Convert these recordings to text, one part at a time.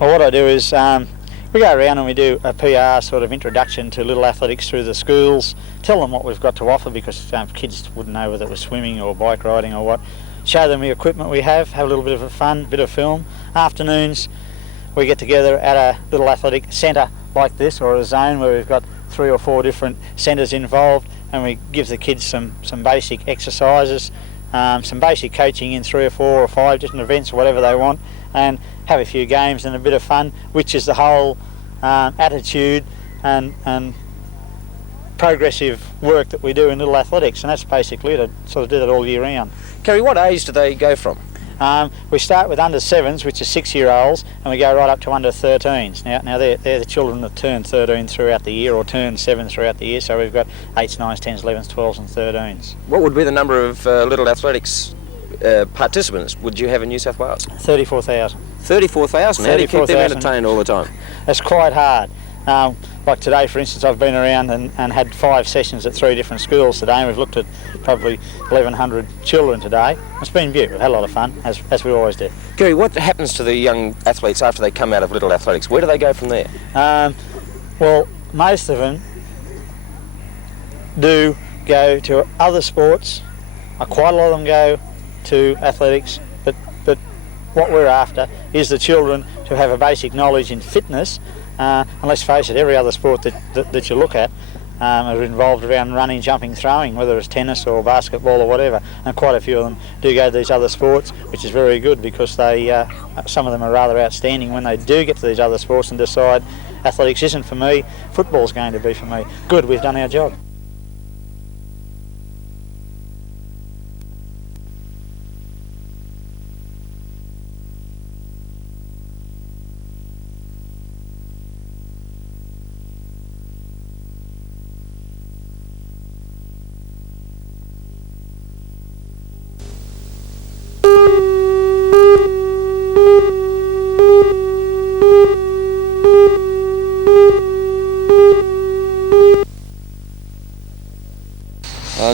Well, what I do is we go around and we do a PR sort of introduction to little athletics through the schools, tell them what we've got to offer because kids wouldn't know whether it was swimming or bike riding or what. Show them the equipment we have a little bit of fun, bit of film. Afternoons we get together at a little athletic centre like this, or a zone where we've got 3 or 4 different centres involved, and we give the kids some basic exercises, some basic coaching in 3 or 4 or 5 different events or whatever they want, and have a few games and a bit of fun, which is the whole attitude and progressive work that we do in little athletics, and that's basically it. I sort of do that all year round. Kerry, what age do they go from? We start with under 7s, which is 6-year-olds, and we go right up to under 13s. Now they're the children that turn 13 throughout the year, or turn 7 throughout the year, so we've got 8s, 9s, 10s, 11s, 12s and 13s. What would be the number of little athletics participants would you have in New South Wales? 34,000. 34,000? How do you keep them entertained all the time? It's quite hard. Like today, for instance, I've been around and had 5 sessions at 3 different schools today, and we've looked at probably 1,100 children today. It's been beautiful. We've had a lot of fun, as we always do. Kerry, what happens to the young athletes after they come out of little athletics? Where do they go from there? Well, most of them do go to other sports. Quite a lot of them go to athletics, but what we're after is the children to have a basic knowledge in fitness. And let's face it, every other sport that you look at are involved around running, jumping, throwing, whether it's tennis or basketball or whatever. And quite a few of them do go to these other sports, which is very good because some of them are rather outstanding when they do get to these other sports and decide athletics isn't for me, football's going to be for me. Good, we've done our job.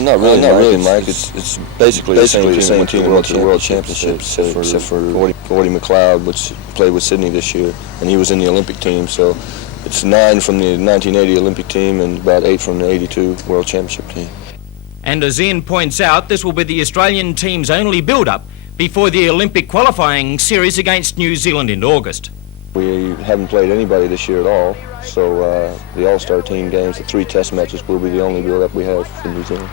Not really, Mike. It's basically the same team that went to the World Championships, except for Gordy McLeod, which played with Sydney this year, and he was in the Olympic team. So it's 9 from the 1980 Olympic team and about 8 from the 82 World Championship team. And as Ian points out, this will be the Australian team's only build-up before the Olympic qualifying series against New Zealand in August. We haven't played anybody this year at all, so the All-Star team games, the 3 test matches, will be the only build-up we have for New Zealand.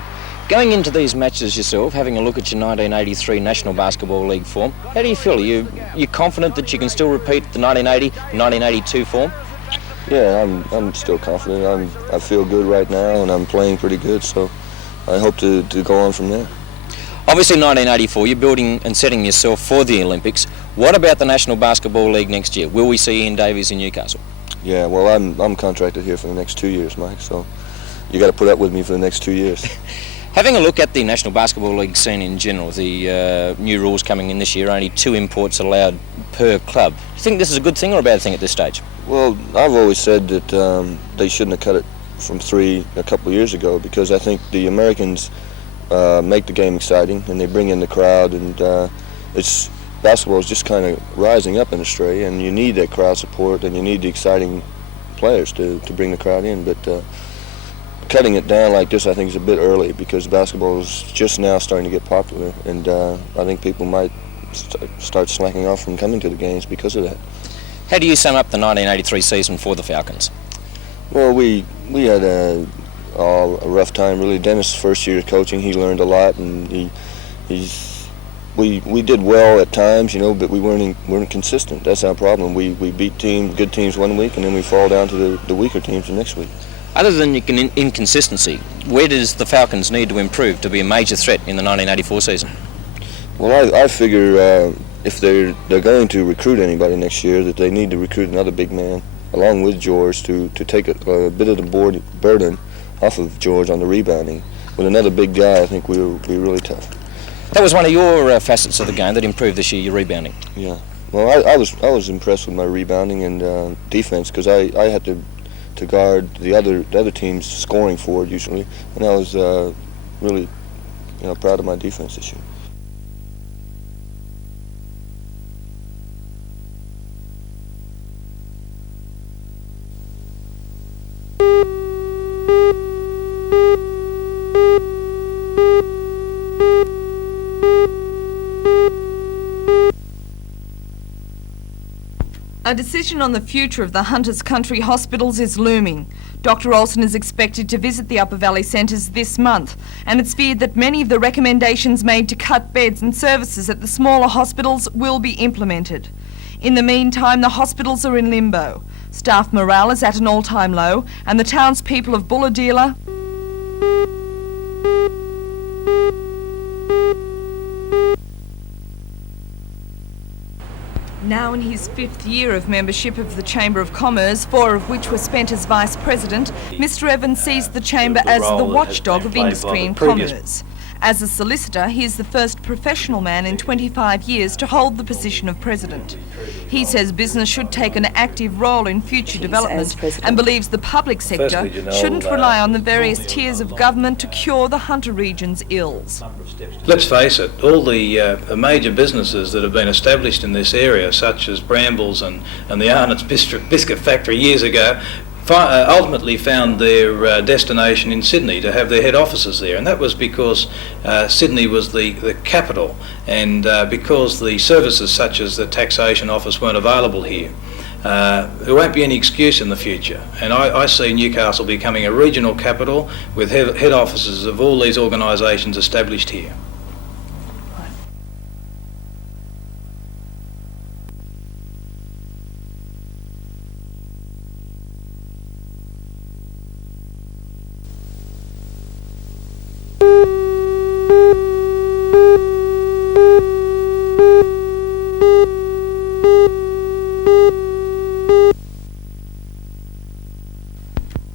Going into these matches yourself, having a look at your 1983 National Basketball League form, how do you feel? Are you confident that you can still repeat the 1980, 1982 form? Yeah, I'm still confident. I feel good right now, and I'm playing pretty good, so I hope to go on from there. Obviously 1984, you're building and setting yourself for the Olympics. What about the National Basketball League next year? Will we see Ian Davies in Newcastle? Yeah, well, I'm contracted here for the next 2 years, Mike, so you got to put up with me for the next 2 years. Having a look at the National Basketball League scene in general, the new rules coming in this year, only 2 imports allowed per club. Do you think this is a good thing or a bad thing at this stage? Well, I've always said that they shouldn't have cut it from 3 a couple of years ago, because I think the Americans make the game exciting and they bring in the crowd, and basketball is just kind of rising up in Australia, and you need that crowd support and you need the exciting players to bring the crowd in. But cutting it down like this, I think, is a bit early, because basketball is just now starting to get popular, and I think people might start slacking off from coming to the games because of that. How do you sum up the 1983 season for the Falcons? Well, we had a rough time, really. Dennis' first year of coaching, he learned a lot, and we did well at times, but we weren't consistent. That's our problem. We beat good teams one week, and then we fall down to the weaker teams the next week. Other than inconsistency, where does the Falcons need to improve to be a major threat in the 1984 season? Well, I figure if they're going to recruit anybody next year, that they need to recruit another big man, along with George, to take a bit of the burden off of George on the rebounding. With another big guy, I think we'll be really tough. That was one of your facets of the game that improved this year, your rebounding. Yeah. Well, I was impressed with my rebounding and defense, because I had to guard the other team's scoring forward usually, and I was really proud of my defense this year. A decision on the future of the Hunters Country hospitals is looming. Dr Olsen is expected to visit the Upper Valley centres this month, and it's feared that many of the recommendations made to cut beds and services at the smaller hospitals will be implemented. In the meantime, the hospitals are in limbo. Staff morale is at an all-time low, and the townspeople of Bulahdelah now in his 5th year of membership of the Chamber of Commerce, 4 of which were spent as Vice President, Mr Evans sees the Chamber as the watchdog of industry and commerce. As a solicitor, he is the first professional man in 25 years to hold the position of President. He says business should take an active role in future development and believes the public sector shouldn't rely on the various tiers of government to cure the Hunter region's ills. Let's face it, all the major businesses that have been established in this area, such as Brambles and the Arnott's Biscuit Factory years ago, ultimately found their destination in Sydney to have their head offices there, and that was because Sydney was the capital, and because the services such as the taxation office weren't available here. There won't be any excuse in the future, and I see Newcastle becoming a regional capital with head offices of all these organisations established here.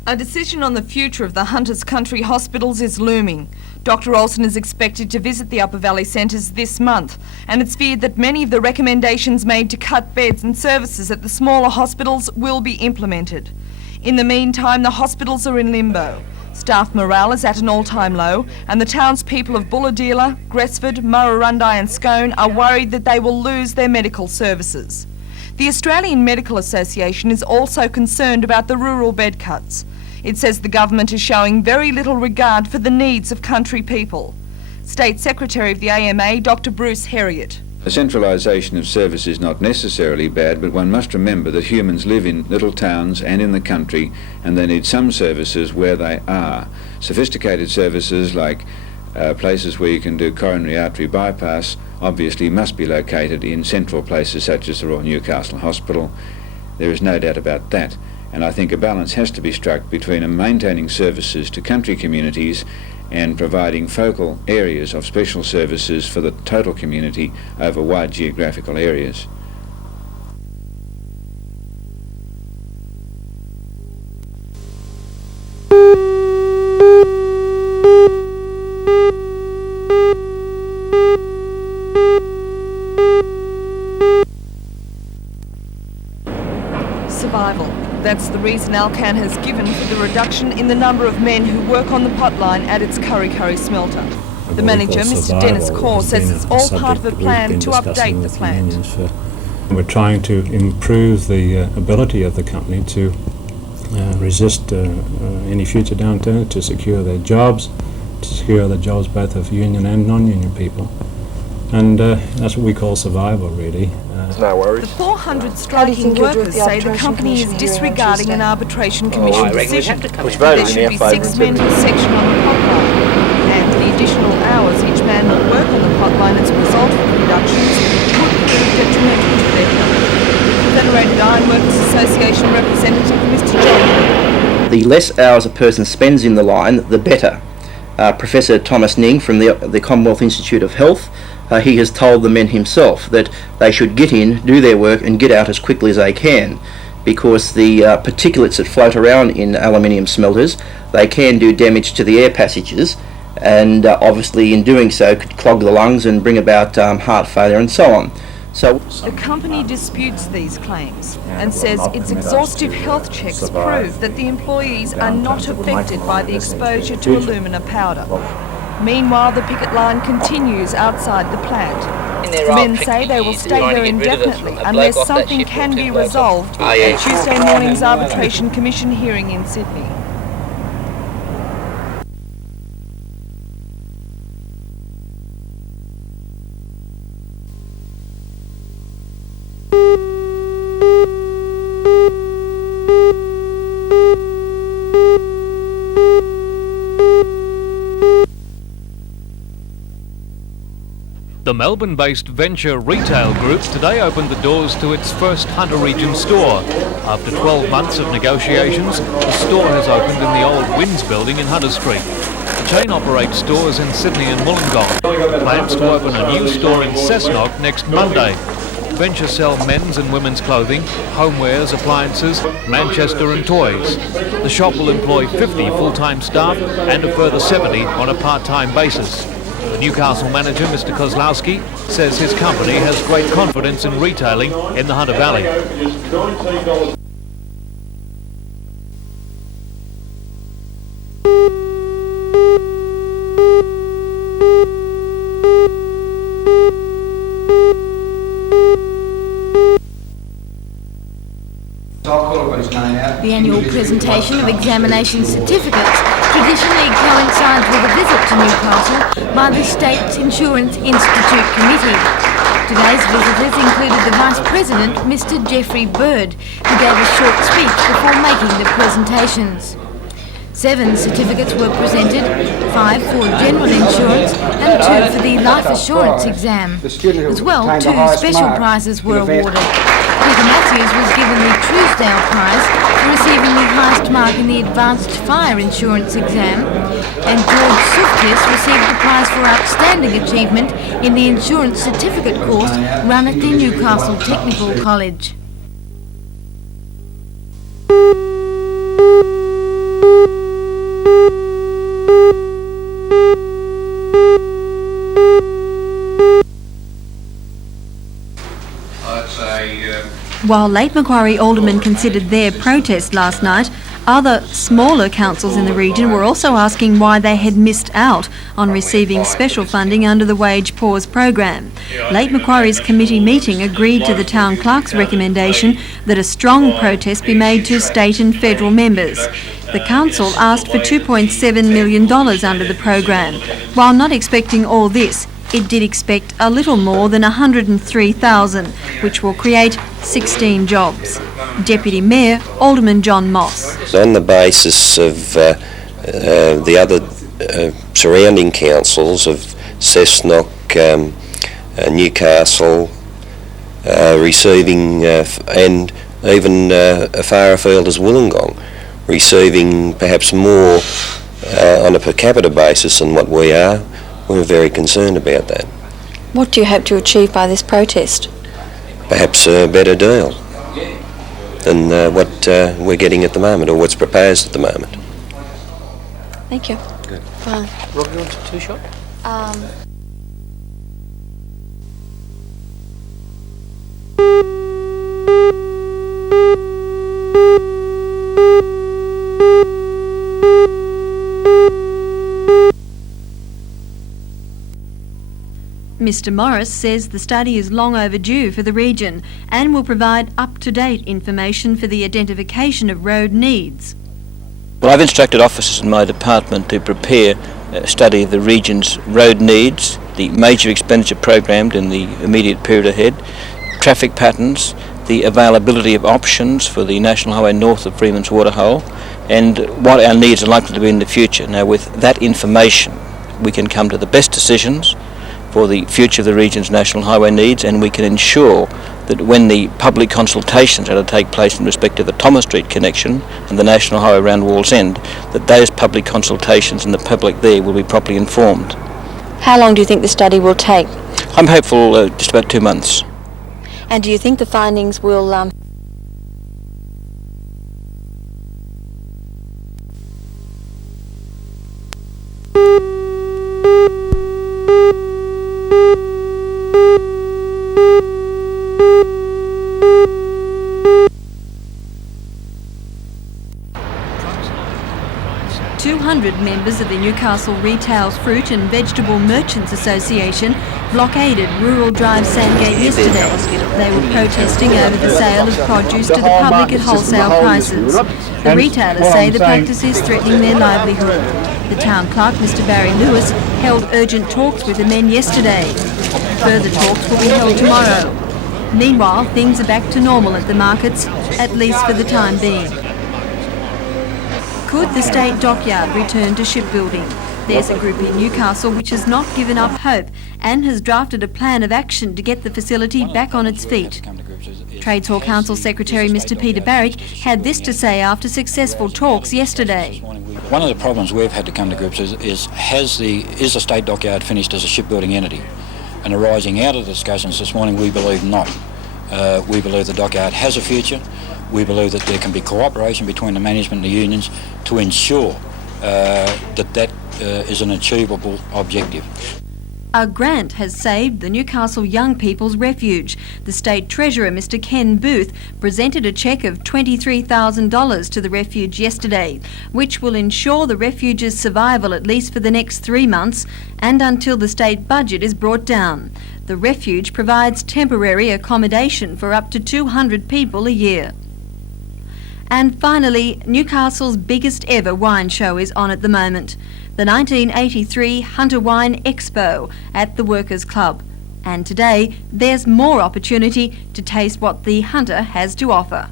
A decision on the future of the Hunters Country hospitals is looming. Dr Olsen is expected to visit the Upper Valley centres this month, and it's feared that many of the recommendations made to cut beds and services at the smaller hospitals will be implemented. In the meantime, the hospitals are in limbo. Staff morale is at an all-time low, and the townspeople of Bulahdelah, Gresford, Murrurundi and Scone are worried that they will lose their medical services. The Australian Medical Association is also concerned about the rural bed cuts. It says the government is showing very little regard for the needs of country people. State Secretary of the AMA, Dr Bruce Herriot. The centralisation of service is not necessarily bad, but one must remember that humans live in little towns and in the country, and they need some services where they are. Sophisticated services like places where you can do coronary artery bypass obviously must be located in central places such as the Royal Newcastle Hospital. There is no doubt about that. And I think a balance has to be struck between maintaining services to country communities and providing focal areas of special services for the total community over wide geographical areas. Survival. That's the reason Alcan has given for the reduction in the number of men who work on the potline at its Curry smelter. The manager, Mr Dennis Corr, says it's all part of a plan to update the plant. We're trying to improve the ability of the company to resist any future downturn, to secure their jobs, both of union and non-union people. And that's what we call survival, really. No worries. The 400 striking workers say the company is disregarding an arbitration commission decision. There should be 6 men per section on the potline, and the additional hours each man will work on the potline as a result of the reductions could prove detrimental to their company. Federated Ironworkers Association representative Mr John. The less hours a person spends in the line, the better. Professor Thomas Ning from the Commonwealth Institute of Health, he has told the men himself that they should get in, do their work and get out as quickly as they can, because the particulates that float around in aluminium smelters, they can do damage to the air passages, and obviously in doing so could clog the lungs and bring about heart failure and so on. So the company disputes these claims and says its exhaustive health checks prove that the employees are not affected by the exposure to alumina powder. Meanwhile, the picket line continues outside the plant. The men say they will stay there indefinitely unless something can be resolved at Tuesday morning's Arbitration Commission hearing in Sydney. The Melbourne-based Venture Retail Group today opened the doors to its first Hunter Region store. After 12 months of negotiations, the store has opened in the old Winds building in Hunter Street. The chain operates stores in Sydney and Wollongong. Plans to open a new store in Cessnock next Monday. Venture sell men's and women's clothing, homewares, appliances, Manchester and toys. The shop will employ 50 full-time staff and a further 70 on a part-time basis. The Newcastle manager, Mr. Kozlowski, says his company has great confidence in retailing in the Hunter Valley. The annual presentation of examination certificates traditionally coincides with a visit to Newcastle by the State's Insurance Institute Committee. Today's visitors included the Vice President, Mr. Jeffrey Bird, who gave a short speech before making the presentations. 7 certificates were presented, 5 for general insurance and 2 for the life assurance exam. As well, 2 special prizes were awarded. Peter Matthews was given the Truesdale Prize for receiving the highest mark in the Advanced Fire Insurance exam, and George Sufkis received the prize for outstanding achievement in the Insurance Certificate course run at the Newcastle Technical College. While Late Macquarie aldermen considered their protest last night, other smaller councils in the region were also asking why they had missed out on receiving special funding under the wage pause program. Late Macquarie's committee meeting agreed to the town clerk's recommendation that a strong protest be made to state and federal members. The council asked for $2.7 million under the program. While not expecting all this, it did expect a little more than 103,000, which will create 16 jobs. Deputy Mayor Alderman John Moss. On the basis of the other surrounding councils of Cessnock, Newcastle receiving, and even far afield as Wollongong, receiving perhaps more on a per capita basis than what we are, we're very concerned about that. What do you hope to achieve by this protest? Perhaps a better deal than what we're getting at the moment, or what's proposed at the moment. Thank you. Good. Bye. Rob, you want a two-shot? Mr Morris says the study is long overdue for the region and will provide up-to-date information for the identification of road needs. Well, I've instructed officers in my department to prepare a study of the region's road needs, the major expenditure programmed in the immediate period ahead, traffic patterns, the availability of options for the National Highway north of Freeman's Waterhole, and what our needs are likely to be in the future. Now, with that information, we can come to the best decisions for the future of the region's national highway needs, and we can ensure that when the public consultations are to take place in respect to the Thomas Street connection and the national highway around Wall's End, that those public consultations and the public there will be properly informed. How long do you think the study will take? I'm hopeful just about 2 months. And do you think the findings will 200 members of the Newcastle Retail Fruit and Vegetable Merchants Association blockaded Rural Drive Sandgate yesterday. They were protesting over the sale of produce to the public at wholesale prices. The retailers say the practice is threatening their livelihood. The town clerk, Mr Barry Lewis, held urgent talks with the men yesterday. Further talks will be held tomorrow. Meanwhile, things are back to normal at the markets, at least for the time being. Could the state dockyard return to shipbuilding? There's a group in Newcastle which has not given up hope and has drafted a plan of action to get the facility back on its feet. Trades Hall Council Secretary Mr Peter Barrick had this to say after successful talks yesterday. One of the problems we've had to come to grips is the State Dockyard finished as a shipbuilding entity? And arising out of the discussions this morning, we believe not. We believe the dockyard has a future. We believe that there can be cooperation between the management and the unions to ensure that is an achievable objective. A grant has saved the Newcastle Young People's Refuge. The State Treasurer, Mr Ken Booth, presented a cheque of $23,000 to the refuge yesterday, which will ensure the refuge's survival at least for the next 3 months and until the state budget is brought down. The refuge provides temporary accommodation for up to 200 people a year. And finally, Newcastle's biggest ever wine show is on at the moment. The 1983 Hunter Wine Expo at the Workers' Club. And today, there's more opportunity to taste what the Hunter has to offer.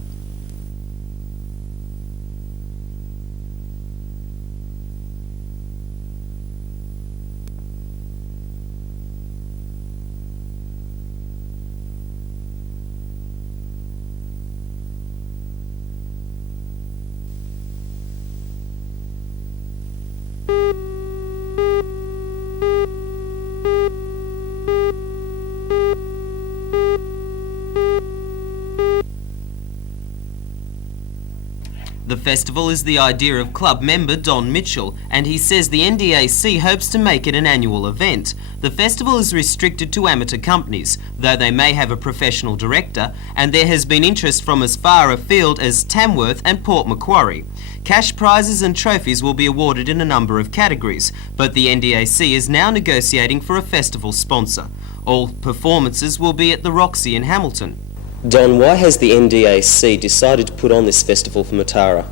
The festival is the idea of club member Don Mitchell, and he says the NDAC hopes to make it an annual event. The festival is restricted to amateur companies, though they may have a professional director, and there has been interest from as far afield as Tamworth and Port Macquarie. Cash prizes and trophies will be awarded in a number of categories, but the NDAC is now negotiating for a festival sponsor. All performances will be at the Roxy in Hamilton. Don, why has the NDAC decided to put on this festival for Matara?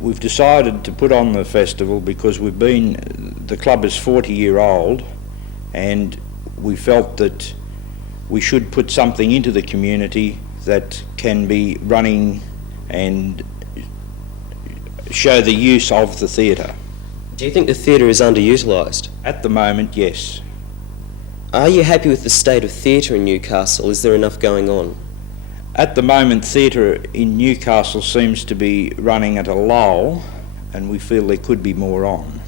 We've decided to put on the festival because the club is 40-year-old, and we felt that we should put something into the community that can be running and show the use of the theatre. Do you think the theatre is underutilised? At the moment, yes. Are you happy with the state of theatre in Newcastle? Is there enough going on? At the moment, theatre in Newcastle seems to be running at a lull, and we feel there could be more on.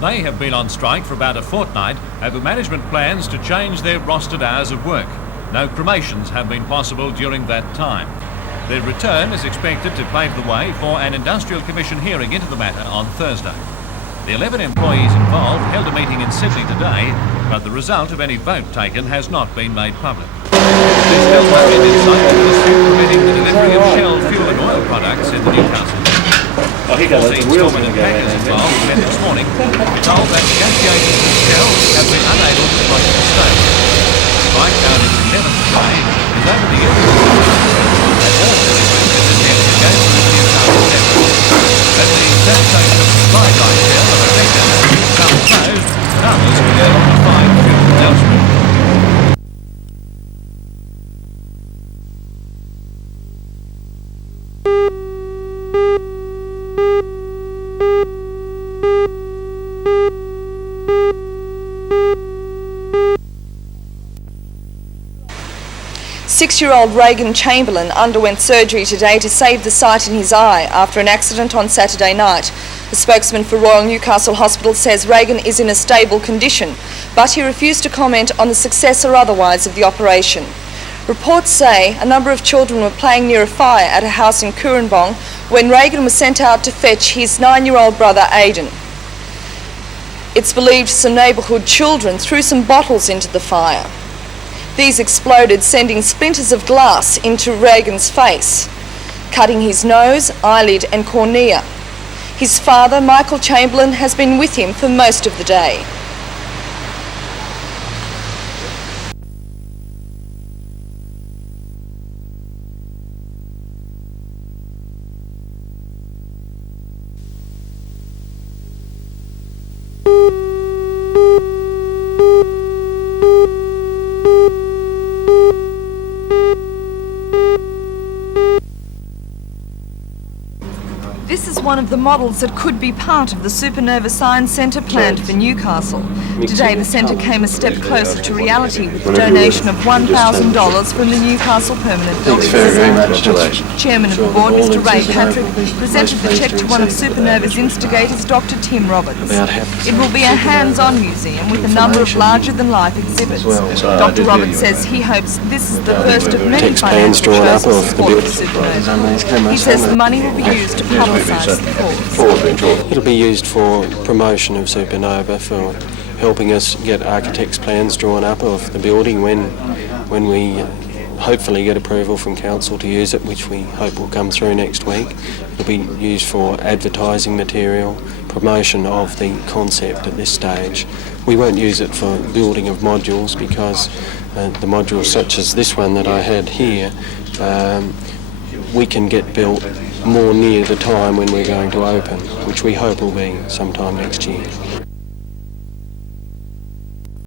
They have been on strike for about a fortnight over management plans to change their rostered hours of work. No promotions have been possible during that time. Their return is expected to pave the way for an Industrial Commission hearing into the matter on Thursday. The 11 employees involved held a meeting in Sydney today, but the result of any vote taken has not been made public. There's still no end in sight to the dispute permitting the delivery of Shell fuel and oil products in the Newcastle. 14 storemen and packers involved met this morning told that negotiations with Shell have been unable to cross the state. The strike, known as the 11th day, is over the issue that all deliveries in the net go to the Newcastle depot. But the sanitation of supply by Shell are affected as some closed and others will go on to find fuel elsewhere. Six-year-old Reagan Chamberlain underwent surgery today to save the sight in his eye after an accident on Saturday night. A spokesman for Royal Newcastle Hospital says Reagan is in a stable condition, but he refused to comment on the success or otherwise of the operation. Reports say a number of children were playing near a fire at a house in Cooranbong when Reagan was sent out to fetch his 9-year-old brother Aidan. It's believed some neighbourhood children threw some bottles into the fire. These exploded, sending splinters of glass into Reagan's face, cutting his nose, eyelid and cornea. His father, Michael Chamberlain, has been with him for most of the day. one of the models that could be part of the Supernova Science Centre planned for Newcastle. Today the centre came a step closer to reality with the donation of $1,000 from the Newcastle Permanent Building Society. Chairman of the board, Mr Ray Patrick, presented the cheque to one of Supernova's instigators, Dr Tim Roberts. It will be a hands-on museum with a number of larger-than-life exhibits. Dr Roberts says he hopes this is the first of many financial shows of support for Supernova. He says the money will be used to publicise the cause. It'll be used for promotion of Supernova, for helping us get architects' plans drawn up of the building when we hopefully get approval from council to use it, which we hope will come through next week. It'll be used for advertising material, promotion of the concept at this stage. We won't use it for building of modules because the modules such as this one that I had here, we can get built more near the time when we're going to open, which we hope will be sometime next year.